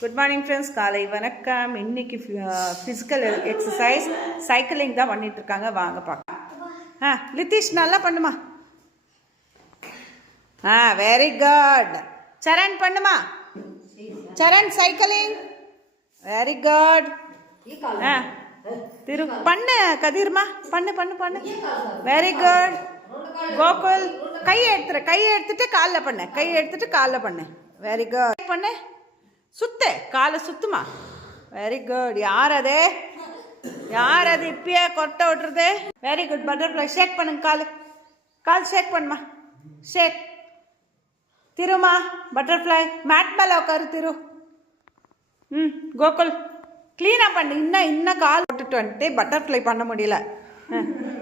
Good morning friends, காலை வணக்கம். இன்னைக்கு ஃபிசிக்கல் எக்ஸசைஸ் சைக்கிளிங் தான் பண்ணிட்டு இருக்காங்க. வாங்க பார்க்கலாம். லித்திஷ் நல்லா பண்ணுமா. Very good. சரண் பண்ணுமா. Charan cycling very good. Thiru பண்ணு. கதிர்மா பண்ணு பண்ணு பண்ணு. Very good. கோகுல் கையை எடுத்துட்டு காலில் பண்ணு. கையை எடுத்துட்டு காலில் பண்ணு. Very good. பண்ணு. சுத்து காலை சுத்துமா. Very good. யார் அது இப்பயே கொட்டை விட்டுறது. Very good. பட்டர்ஃப்ளை ஷேக் பண்ணுங்க. கால் ஷேக் பண்ணுமா. ஷேக். திருமா பட்டர்ஃப்ளை மேட் மேலே உட்காரு. திரு கோகுல் க்ளீனாக பண்ணு. இன்னும் கால் போட்டுட்டு வந்துட்டு பட்டர்ஃப்ளை பண்ண முடியல.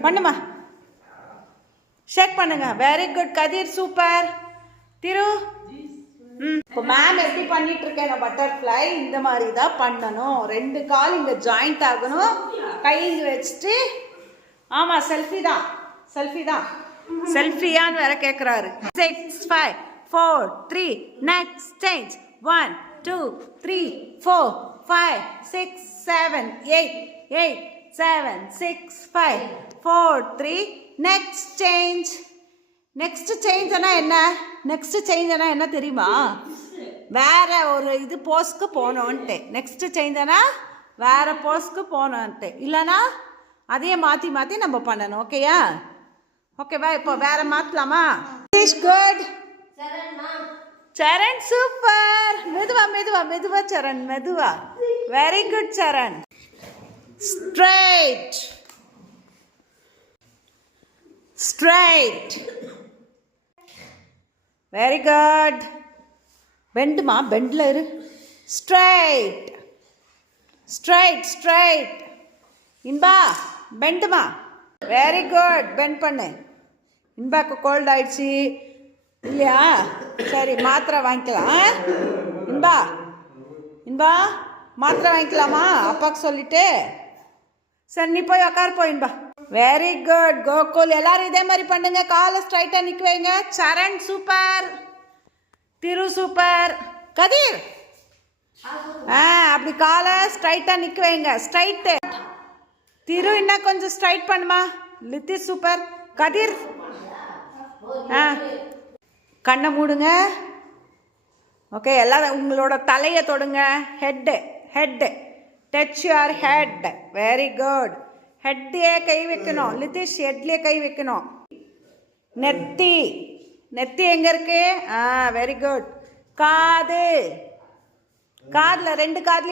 பண்ணுமா. ஷேக் பண்ணுங்க. Very good. Kathir super. Thiru இப்போ மேம் எப்படி பண்ணிட்டு இருக்கேன். பட்டர்ஃப்ளை இந்த மாதிரி தான் பண்ணணும். 2 கால் இங்க ஜாயிண்ட் ஆகணும். கை இங்க வச்சுட்டு. ஆமா செல்ஃபி தான். செல்ஃபியான்னு வேற கேட்குறாரு. 6 5 4 3 next change. 1 2 3 4 5 6 7 8 8 7 6 5 4 3 next change. Next சேஞ்ச்னா என்ன தெரியுமா? வேற ஒரு இது போஸ்க்கு போனோன்ட்டு. நெக்ஸ்ட் சேஞ்ச்னா வேற போஸ்க்கு போனோன்ட்டு. இல்லைனா அதையே மாற்றி நம்ம பண்ணணும். ஓகேயா? ஓகேவா? இப்போ வேற மாற்றலாமா? குட். சரண் சூப்பர். மெதுவா சரண் மெதுவா. Very good Charan. Straight. Very good. பெண்டுமா. பெண்டில் இரு. ஸ்ட்ரைட். இன்பா பெண்டுமா. Very good. பெண்ட் பண்ணு. இன்பாக்கு கோல்ட் ஆயிடுச்சு இல்லையா? சரி மாத்திரை வாங்கிக்கலாம். இன்பா மாத்திரை வாங்கிக்கலாமா அப்பாவுக்கு சொல்லிட்டு? சரி நீ போய் உக்கார் இன்பா. Very good. கோகுல் எல்லாரும் இதே மாதிரி பண்ணுங்க. காலை ஸ்ட்ரைட்டா நிக்க வைங்க. சரண் சூப்பர். திரு சூப்பர். கதிர் அப்படி காலை ஸ்ட்ரைட்டா நிக்க வைங்க. ஸ்ட்ரைட். திரு இன்னும் கொஞ்சம் ஸ்ட்ரைட் பண்ணுமா. லித்தி சூப்பர். கதிர் கண்ணை மூடுங்க. ஓகே எல்லாரும் உங்களோட தலையை தொடுங்க. Head touch your head. Very good. ஹெட்லேயே கை வைக்கணும். லித்திஷ் ஹெட்லேயே கை வைக்கணும். நெத்தி எங்க இருக்கு? Very good. காதில் 2 காதுல